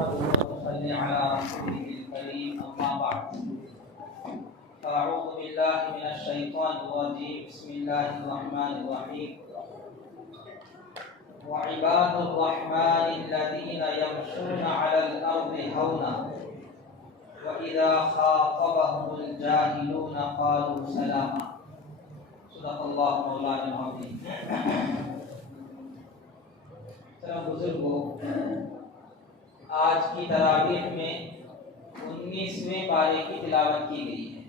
نحمده ونصلي على رسوله الكريم أما بعد فأعوذ بالله من الشيطان الرجيم بسم الله الرحمن الرحيم وعباد الرحمن الذين يمشون على الأرض هونا وإذا خاطبهم الجاهلون قالوا سلاما صدق الله مولانا العظيم. بزرگوں، آج کی تراویح میں 19ویں پارے کی تلاوت کی گئی ہے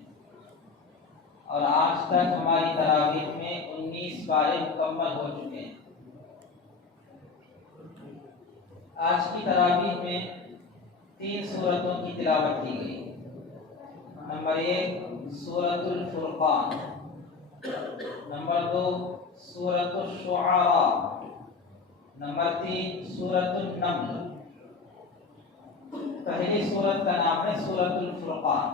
اور آج تک ہماری تراویح میں 19 پارے مکمل ہو چکے ہیں. آج کی تراویح میں 3 سورتوں کی تلاوت کی گئی. نمبر 1 سورۃ الفرقان، نمبر 2 سورۃ الشعراء، نمبر 3 سورۃ النمل. پہلی سورت کا نام ہے سورۃ الفرقان.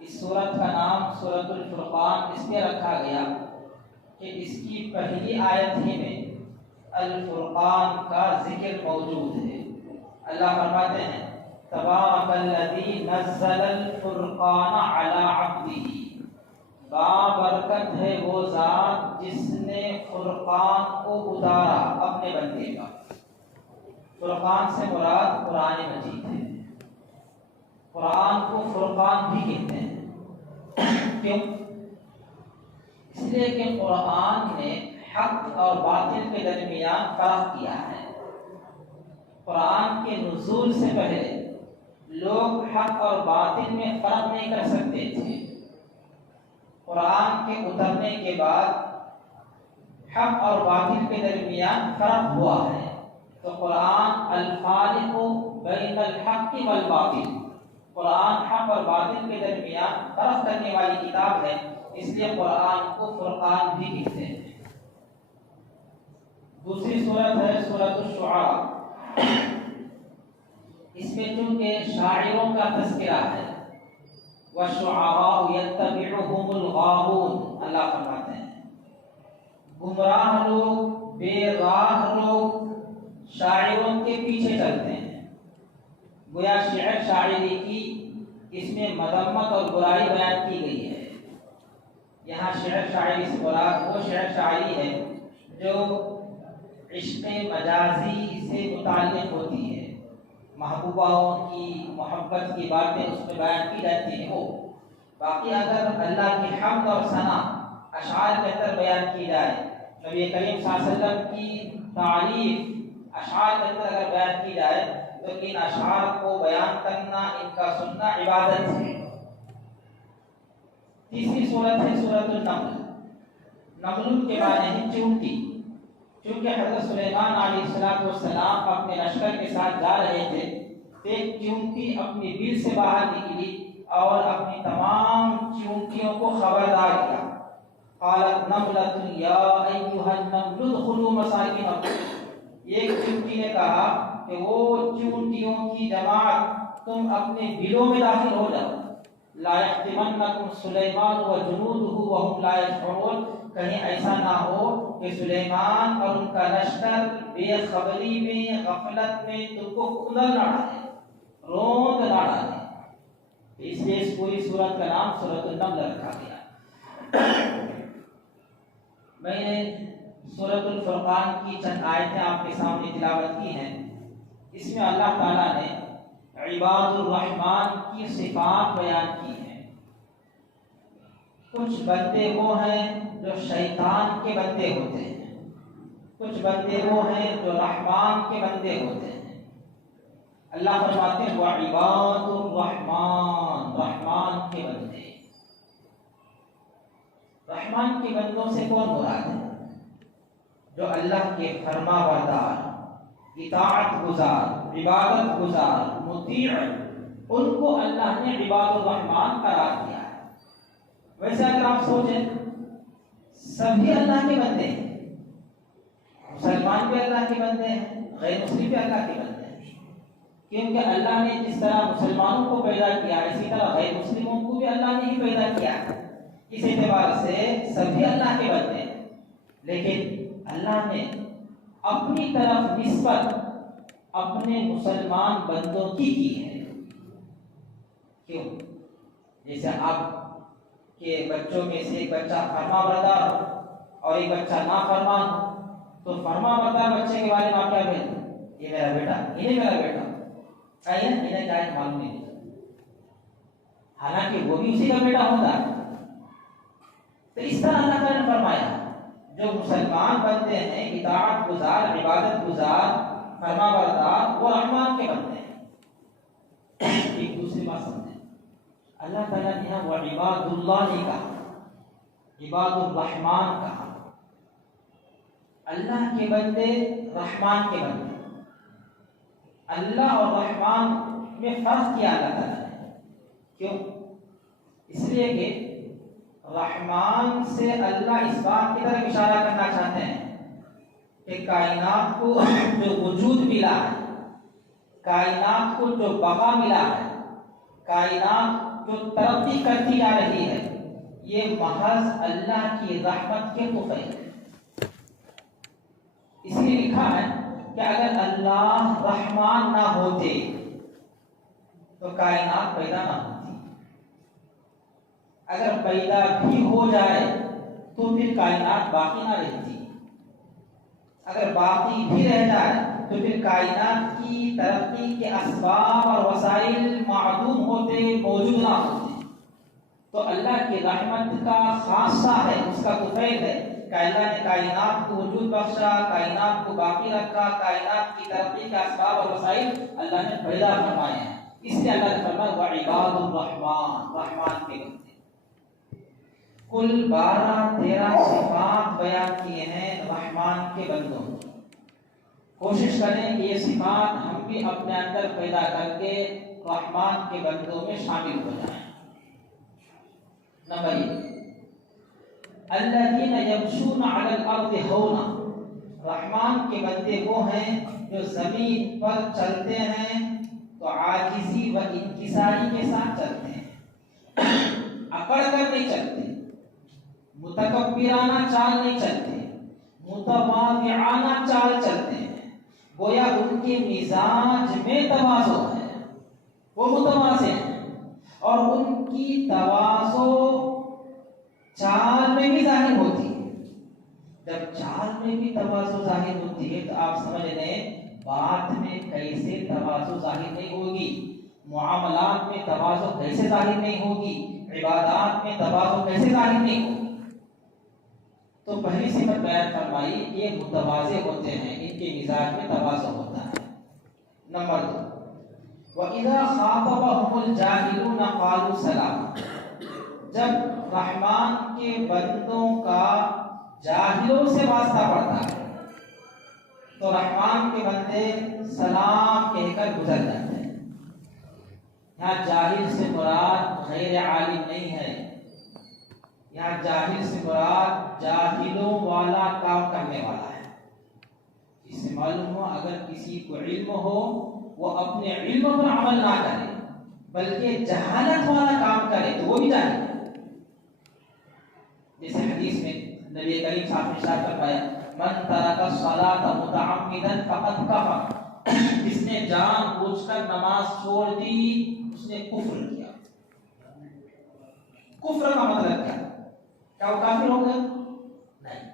اس سورت کا نام سورۃ الفرقان اس لیے رکھا گیا کہ اس کی پہلی آیت ہی میں الفرقان کا ذکر موجود ہے. اللہ فرماتے ہیں تبارک الذی نزل الفرقان علی عبدہ، بابرکت ہے وہ ذات جس نے فرقان کو اتارا اپنے بندے کا. فرقان سے مراد قرآن مجید ہے. قرآن کو فرقان بھی کہتے ہیں. کیوں؟ اس لیے کہ قرآن نے حق اور باطل کے درمیان فرق کیا ہے. قرآن کے نزول سے پہلے لوگ حق اور باطل میں فرق نہیں کر سکتے تھے. قرآن کے اترنے کے بعد حق اور باطل کے درمیان فرق ہوا ہے. تو قرآن الفارق بین الحق والباطل، قرآن حق اور باطل کے درمیان فرق کرنے والی کتاب ہے. اس لیے قرآن کو فرقان بھی کہتے ہیں. دوسری سورت ہے سورۃ الشعراء. اس میں چونکہ شاعروں کا تذکرہ ہے، وَالشُّعَرَاءُ يَتَّبِعُهُمُ الْغَاوُونَ، اللہ فرماتے ہیں گمراہ لوگ، بے راہ لوگ شاعروں کے پیچھے چلتے ہیں. گویا شعر شاعری کی اس میں مذمت اور برائی بیان کی گئی ہے. یہاں شعر شاعری سے مراد وہ شعر شاعری ہے جو عشق مجازی سے متعلق ہوتی ہے. محبوباؤں کی محبت کی باتیں اس میں بیان کی جاتی ہیں. وہ باقی اگر اللہ کی حمد اور ثنا اشعار کے اندر بیان کی جائے، نبی کریم صلی اللہ علیہ وسلم کی تعریف اشعار کے اندر اگر بیان کی جائے تو ان اشعار کو بیان کرنا، ان کا سننا عبادت ہے. تیسری صورت ہے سورۃ النمل. نمل کے معنی ہے چونٹی. چونکہ حضرت سلیمان علیہ السلام اپنے لشکر کے ساتھ جا رہے تھے، ایک چونٹی اپنی بل سے باہر نکلی اور اپنی تمام چونٹیوں کو خبردار کیا. قالت نملۃ یا ایھا النمل ادخلوا مساکنکم، ایک چونٹی نے کہا کہ وہ چونٹیوں کی جماعت تم اپنے بلوں میں داخل ہو جاؤ. لا یحطمنکم سلیمان وجنودہ وہم لا یشعرون، کہیں ایسا نہ ہو کہ سلیمان اور ان کا لشکر بے خبری میں، غفلت میں تم کو کھدل نہ ڈالے، روند نہ ڈالے. اس لیے اس پوری سورت کا نام سورۃ النمل رکھا گیا. میں نے سورۃ الفرقان کی چند آیتیں آپ کے سامنے تلاوت کی ہیں. اس میں اللہ تعالیٰ نے عباد الرحمن کی صفات بیان کی ہیں. کچھ بندے وہ ہیں جو شیطان کے بندے ہوتے ہیں، کچھ بندے وہ ہیں جو رحمان کے بندے ہوتے ہیں. اللہ فرماتے ہیں وعباد الرحمن، رحمان کے بندے. رحمان کے بندوں سے کون مراد ہے؟ جو اللہ کے فرما بردار، اطاعت گزار، عبادت گزار، مطیع، ان کو اللہ نے عباد الرحمن قرار دیا ہے. ویسے اگر آپ سوچیں سبھی اللہ کے بندے ہیں، مسلمان بھی اللہ کے بندے ہیں، غیر مسلم بھی اللہ کے بندے ہیں. کیونکہ اللہ نے جس طرح مسلمانوں کو پیدا کیا اسی طرح غیر مسلموں کو بھی اللہ نے ہی پیدا کیا ہے. اس اعتبار سے سبھی اللہ کے بندے ہیں. لیکن اللہ نے اپنی طرف نسبت اپنے مسلمان بندوں کی ہے. کیوں؟ جیسے آپ کے بچوں میں سے ایک بچہ فرما بردار ہو اور ایک بچہ نافرمان ہو، تو فرما بردار بچے کے بارے میں آپ کیا کہتے ہیں؟ یہ میرا بیٹا، یہ میرا بیٹا. انہیں کیا معلوم نہیں، حالانکہ وہ بھی اسی کا بیٹا ہوتا ہے. تو اس طرح اللہ تعالیٰ نے فرمایا جو مسلمان بنتے ہیں، اطاعت گزار، عبادت گزار، فرما بردار، وہ رحمان کے بنتے ہیں. ایک دوسری بات سمجھیں، اللہ تعالیٰ نے وہ عباد اللہ نے کہا، عباد الرحمان کہا. اللہ کے بندے، رحمان کے بندے. اللہ اور رحمان میں فرق کیا اللہ تعالیٰ نے؟ کیوں؟ اس لیے کہ رحمان سے اللہ اس بات کی طرف اشارہ کرنا چاہتے ہیں کہ کائنات کو جو وجود ملا ہے، کائنات کو جو بقا ملا ہے، کائنات جو ترقی کرتی جا رہی ہے، یہ محض اللہ کی رحمت کے توفیق ہے. اس لیے لکھا ہے کہ اگر اللہ رحمان نہ ہوتے تو کائنات پیدا نہ ہوتی. اگر پیدا بھی ہو جائے تو پھر کائنات باقی نہ رہتی. اگر باقی بھی رہ جائے تو پھر کائنات کی ترقی کے اسباب اور وسائل معدوم ہوتے، موجود نہ ہوتے. تو اللہ کی رحمت کا خاصہ ہے، اس کا توفیق ہے کہ اللہ نے کائنات کو وجود بخشا، کائنات کو باقی رکھا، کائنات کی ترقی کے اسباب اور وسائل اللہ نے پیدا فرمائے ہیں. اس لیے اللہ نے فرمایا وعباد الرحمان، رحمان کے بندے. کل 12-13 صفات بیان کیے ہیں رحمان کے بندوں. کوشش کریں کہ یہ صفات ہم بھی اپنے اندر پیدا کر کے رحمان کے بندوں میں شامل ہو جائیں. نمبر 1، الذین یمشون علی الارض ہونا. رحمان کے بندے وہ ہیں جو زمین پر چلتے ہیں تو عاجزی و انکساری کے ساتھ چلتے ہیں، اکڑ کر نہیں چلتے، متکبرانہ چال نہیں چلتے، متواضعانہ چال چلتے ہیں. گویا ان کے مزاج میں تواضع ہے، وہ متواضع ہیں، اور ان کی تواضع چال میں بھی ظاہر ہوتی ہے. جب چال میں بھی تواضع ظاہر ہوتی ہے تو آپ سمجھ لیں بات میں کیسے تواضع ظاہر نہیں ہوگی، معاملات میں تواضع کیسے ظاہر نہیں ہوگی، عبادات میں تواضع کیسے ظاہر نہیں ہوگی. تو پہلی صفت بیان فرمائی یہ متواضع ہوتے ہیں، ان کے مزاج میں تواضع ہوتا ہے. نمبر 2، وَإِذَا خَاطَبَهُمُ الْجَاهِلُونَ قَالُوا سَلَامًا. جب رحمان کے بندوں کا جاہلوں سے واسطہ پڑتا ہے تو رحمان کے بندے سلام کہہ کر گزر جاتے ہیں. یہاں جاہل سے مراد غیر عالم نہیں ہے، یہاں جاہل سے مراد جاہلوں والا کام کرنے والا ہے. اس سے معلوم ہو اگر کسی کو علم ہو وہ اپنے علم پر عمل نہ کرے بلکہ جہالت والا کام کرے تو وہ بھی جاہل ہے. جیسے حدیث میں نبی کریم صاحب نے ارشاد فرمایا من ترک الصلاۃ متعمدا فقد کفر. جس نے جان بوجھ کر نماز چھوڑ دی اس نے کفر کیا. کفر کا مطلب کیا وہ کافر ہو گیا؟ نہیں،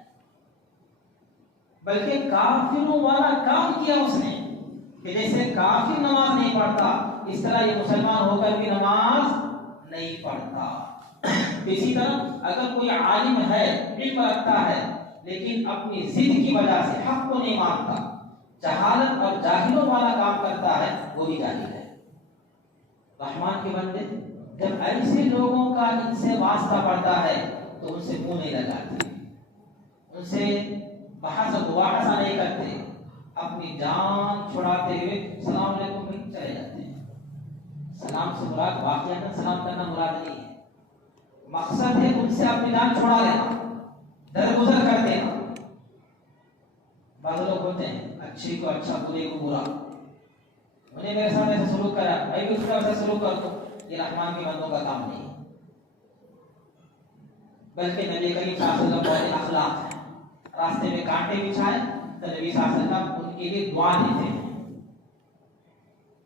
بلکہ کافروں والا کام کیا اس نے. کہ جیسے کافر نماز نہیں پڑھتا اس طرح یہ مسلمان ہو کر بھی نماز نہیں پڑھتا. اسی طرح اگر کوئی عالم ہے، علم رکھتا ہے، لیکن اپنی ضد کی وجہ سے حق کو نہیں مانتا، جہالت اور جاہلوں والا کام کرتا ہے، وہ بھی جاہل ہے. رحمان کے بندے جب ایسے لوگوں کا ان سے واسطہ پڑتا ہے تو ان سے منہ نہیں لگاتے، ان سے بحث و مباحثہ نہیں کرتے، اپنی جان چھڑاتے ہوئے السلام علیکم میں چلے جاتے ہیں. سلام سے مراد واقعہ سلام کرنا مراد نہیں ہے، مقصد ہے ان سے اپنی جان چھڑا لینا، درگزر کر دینا. بعض لوگ ہوتے ہیں اچھے کو اچھا، برے کو برا، انہیں میرے ساتھ ایسا سلوک کرا میں بھی اس کا ایسا سلوک کر دوں. یہ رحمان کے بندوں کا کام نہیں ہے، بلکہ نبی کریم صلی اللہ علیہ وسلم بہت اخلاق ہے. راستے میں کانٹے بچھائے تو نبی صلی اللہ علیہ وسلم ان کے لیے دعا دیتے ہیں.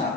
4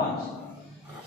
5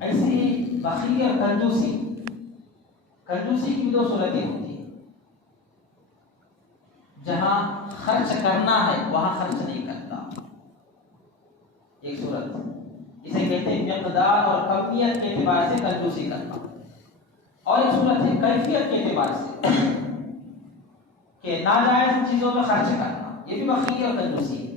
ایسے ہی بخیلی اور کنجوسی کی دو صورتیں ہوتی ہیں. جہاں خرچ کرنا ہے وہاں خرچ نہیں کرتا، ایک صورت اسے کہتے ہیں مقدار اور کمیت کے اعتبار سے کنجوسی کرنا. اور ایک صورت ہے کیفیت کے اعتبار سے کہ ناجائز چیزوں میں خرچ کرنا، یہ بھی بخیلی اور کنجوسی ہے.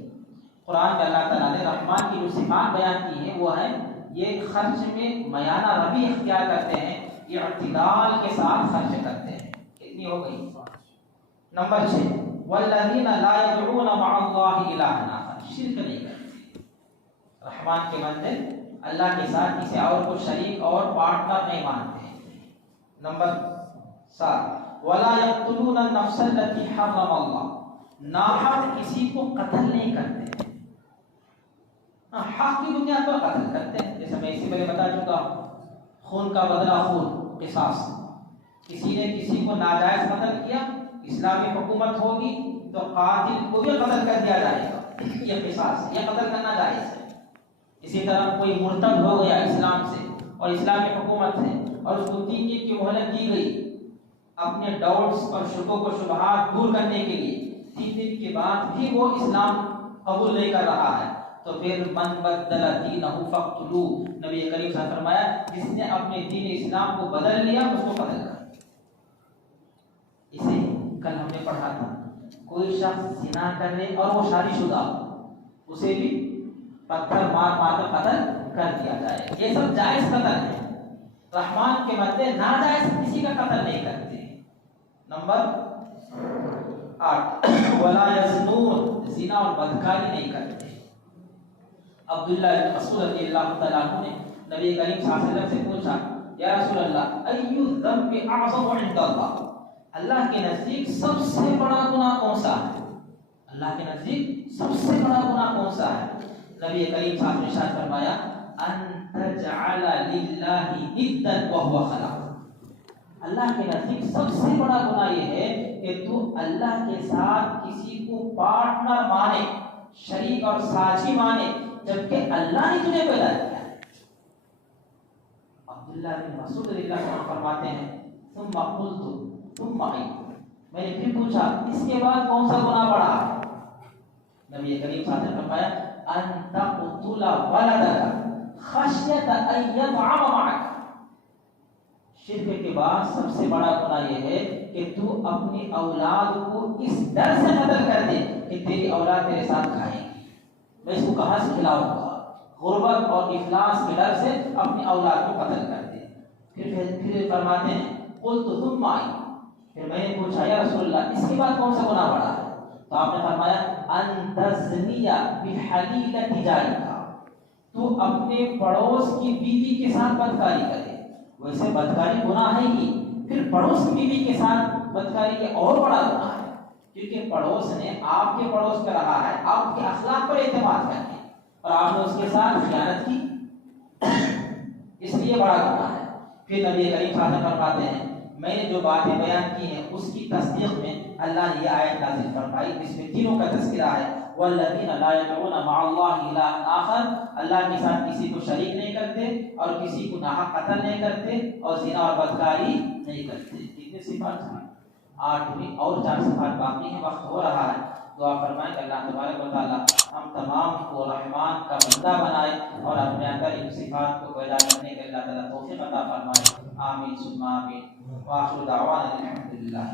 قرآن میں اللہ تعالیٰ نے رحمان کی جو صفات بیان کی ہے وہ ہے یہ خرچ میں میانہ روی اختیار کرتے ہیں، یہ اعتدال کے ساتھ خرچ کرتے ہیں. کتنی ہو گئی؟ نمبر 6 والذین لا یدعون مع اللہ الہا آخر، شرک نہیں کرتے. رحمان کے بندے اللہ کے ساتھ کسی اور کو شریک اور پارٹنر نہیں مانتے. نمبر 7 ولا یقتلون النفس التي حرم اللہ، ناحق کسی کو قتل نہیں کرتے. حق کی بنیاد پر قتل کرتے ہیں، جیسے میں اس سے پہلے بتا چکا ہوں، خون کا بدلہ خون، قصاص. کسی نے کسی کو ناجائز قتل کیا، اسلامی حکومت ہوگی تو قاتل کو بھی قتل کر دیا جائے گا، یہ قصاص، یہ قتل کرنا جائز ہے. اسی طرح کوئی مرتد ہو گیا اسلام سے اور اسلامی حکومت ہے اور اس کو 3 دن کی مہلت دی گئی اپنے ڈاؤٹس اور شبہوں کو شبہات دور کرنے کے لیے، 3 دن کے بعد بھی وہ اسلام قبول نہیں کر رہا ہے تو پھر من بدل دینہ فقتلوہ، نبی کریم صلی اللہ علیہ وسلم نے فرمایا جس نے اپنے دین اسلام کو بدل لیا اس کو قتل کر. اسے کل ہم نے پڑھا تھا، کوئی شخص زنا کر لے اور وہ شادی شدہ اسے بھی پتھر مار مار کر قتل کر دیا جائے. یہ سب جائز قتل ہے. رحمان کے بندے ناجائز کسی کا قتل نہیں کرتے. نمبر 8 ولا یزنون، زنا اور بدکاری نہیں کرتے. عبداللہ بن مسعود رضی اللہ تعالیٰ عنہ نے نبی کریم صلی اللہ علیہ وسلم سے پوچھا یا رسول اللہ ای الذنب اعظم عند اللہ، اللہ کے نزدیک سب سے بڑا گناہ کون سا ہے؟ اللہ کے نزدیک سب سے بڑا گناہ کون سا ہے؟ نبی کریم صلی اللہ علیہ وسلم نے ارشاد فرمایا ان تجعل للہ ندا وهو خلق، اللہ کے نزدیک سب سے بڑا گناہ یہ ہے کہ تو اللہ کے ساتھ کسی کو پارٹنر مانے، شریک اور ساجی مانے جبکہ اللہ نے تجھے پیدا کیا. عبداللہ بن مسعود رضی اللہ عنہ فرماتے ہیں ثم قلت ثم ای، میں نے پھر پوچھا اس کے بعد کون سا گناہ بڑا ہے؟ نبی کریم صلی اللہ علیہ وسلم نے فرمایا ان تقتل ولدک خشیۃ ان یطعم معک، شرک کے بعد سب سے بڑا گناہ یہ ہے کہ تو اپنی اولاد کو اس ڈر سے قتل کر دے کہ تیری اولاد تیرے ساتھ کھائے گی، میں اس کو کہاں سے کھلاؤں گا. غربت اور افلاس کے ڈر سے اپنی اولاد کو قتل کر دے. پھر فرماتے ہیں قلت ثم ای، پھر میں نے پوچھا یا رسول اللہ اس کے بعد کون سا گناہ بڑا ہے؟ تو آپ نے فرمایا ان تزنی بحلیلۃ جارک، تو اپنے پڑوس کی بیوی کے ساتھ بدکاری کرے. ویسے بدکاری گناہ ہے ہی، پھر پڑوس کی بیوی کے ساتھ بدکاری یہ اور بڑا گناہ ہے، کیونکہ پڑوس نے آپ کے پڑوس میں رہا ہے، آپ کے اخلاق پر اعتماد کر کے اور آپ نے اس کے ساتھ خیانت کی، اس لیے بڑا گناہ ہے. پھر نبی کریم صلی اللہ علیہ وسلم فرماتے ہیں میں نے جو باتیں بیان کی ہیں اس کی تصدیق میں اللہ نے یہ آیت نازل فرمائی جس میں تینوں کا تذکرہ ہے والذین لا یدعون مع اللہ الہا آخر، اللہ کے ساتھ کسی کو شریک نہیں کرتے اور کسی کو ناحق قتل نہیں کرتے اور زنا اور بدکاری نہیں کرتے. کتنے صفات ہیں؟ 8ویں اور 4 صفات باقی ہیں، وقت ہو رہا ہے. دعا فرمائیں کہ اللہ تبارک و تعالی ہم تمام کو رحمان کا بندہ بنائے اور اپنے اندر ان صفات کو پیدا کرنے کے اللہ تعالی توفیق عطا فرمائے. آمین ثم آمین. وآخر دعوانا الحمدللہ.